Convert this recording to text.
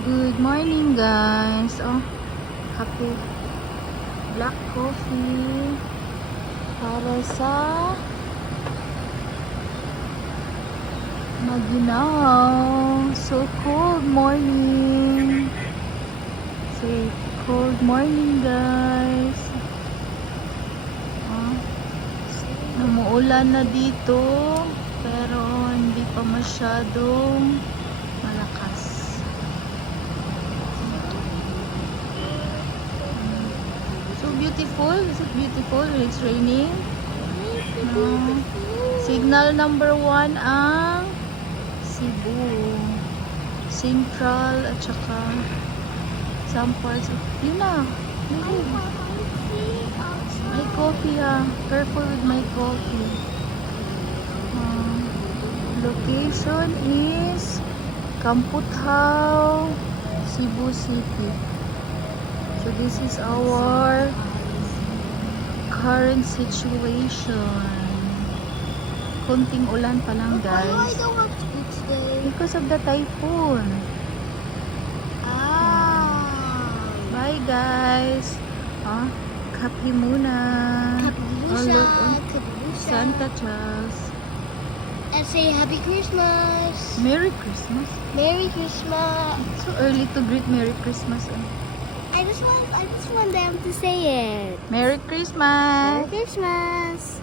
Good morning, guys. Oh, kape. Black coffee para sa maginaw. So cold morning. Say cold morning, guys. Oh, namuulan na dito, pero hindi pa masyadong malakas. So beautiful. Is it beautiful when it's raining? Signal number 1 ang Cebu Central at saka some parts of, yun na. My coffee ha. Careful with my coffee. Location is Kamputhaw, Cebu City. So this is our current situation. Konting ulan pa lang, Why guys. don't have school today? Because of the typhoon. Bye, guys. Kape muna. Oh, look, Santa Claus. And say Happy Christmas. Merry Christmas. Merry Christmas. So early to greet Merry Christmas. I just want them to say it. Merry Christmas. Merry Christmas.